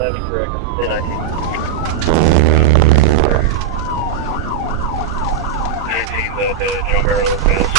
That'd be correct. Then the jump barrel of the fence.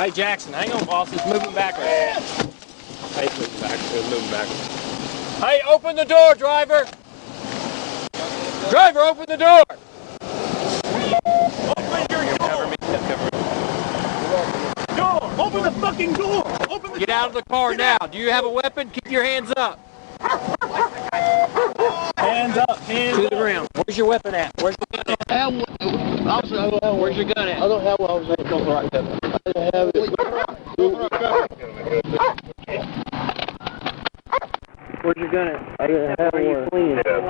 Hey Jackson, hang on, boss. It's moving back right now. Hey, it's moving back. It's moving back. Hey, open the door, driver. Driver, open the door. Door! Open the fucking door! Open the Get out of the car now. Do you have a weapon? Keep your hands up. Hands up, hands To up. the ground. Where's your weapon at? Where's your gun at? Where's your gun at? I don't have one. I was going to come right there. I didn't have it. Where's your gun at? I didn't have one.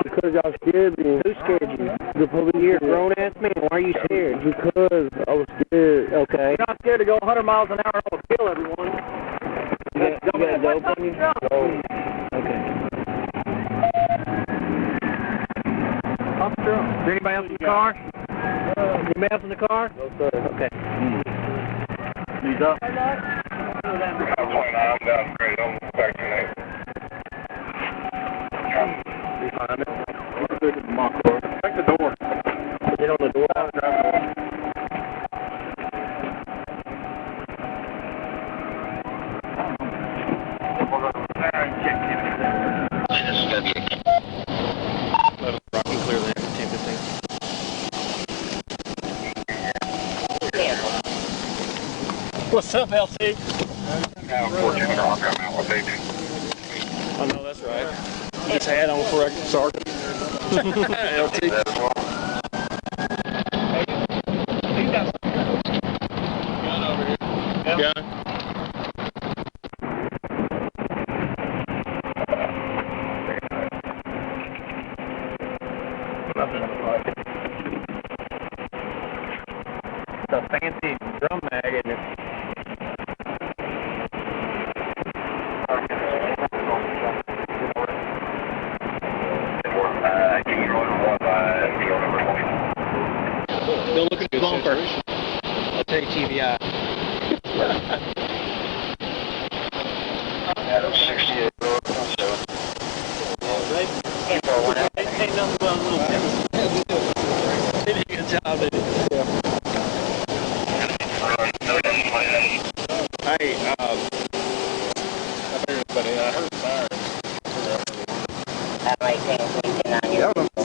Because y'all scared me. Who scared you? The police. You're a grown-ass man. Why are you scared? Because I was scared. Okay. You're not scared to go 100 miles an hour and almost kill everyone. You got a dope on you? No. Okay. Officer, is there anybody else in the car? Anybody else in the car? No, sir. Okay. He's up. I'm down straight. I'm back to that. Behind it. Look at my car. Check the door. Get on the door. Drive the door. This is going to be a Rock and clear there. 10-15. What's up, LT? Now, 14 Rock, I'm out with 18. I know that's right. Just had on for a sergeant. LT. John? It's a fancy drum mag, isn't it? Go look at the bumper. I'll tell you TBI. Adam 68. Ain't nothing but a little bit. Did a good job, didn't it? Hey, I heard sirens.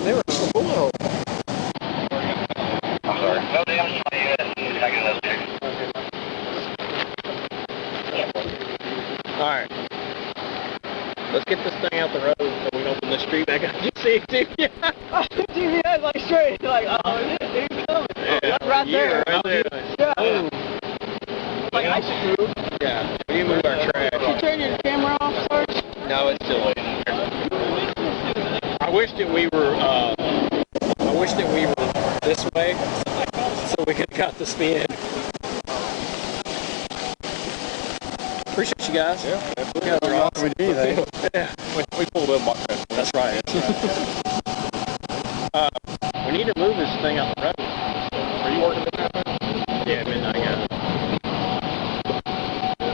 They were full of I'm sorry. No damage to my unit. Can I get those two? Alright. Let's get this thing out the road so we can open the street back up. You see it, TBI? TBI's like straight. Like, oh, it's coming. Yeah, right there. Right there. Yeah. Like I should move. Yeah, we move our trash. Did you turn your camera off, Sarge? No, it's still waiting. I wish that we were this way so we could have got the spin. Appreciate you guys. Yeah, absolutely. Yeah, they're awesome. We did anything. Yeah. We pulled up my trash. That's right. We need to move this thing out the road. Are you working midnight? Yeah, midnight, yeah.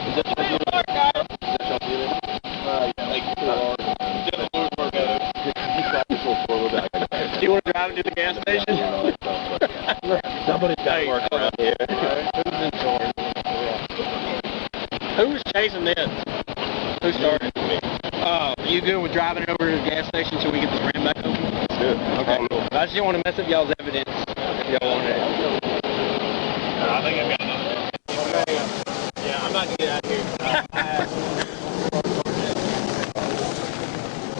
Is that your unit? Is that your unit? Yeah, like 4 hours. Just Lewisburg, you practice for a little bit. Do you want to drive into the gas station? Somebody's got to work around here. Who's in charge? Who was chasing this? Who started? You good with driving it over to the gas station so we get this ram back open? Let's do it. Okay. I just didn't want to mess up y'all's evidence if y'all wanted it. I think I've got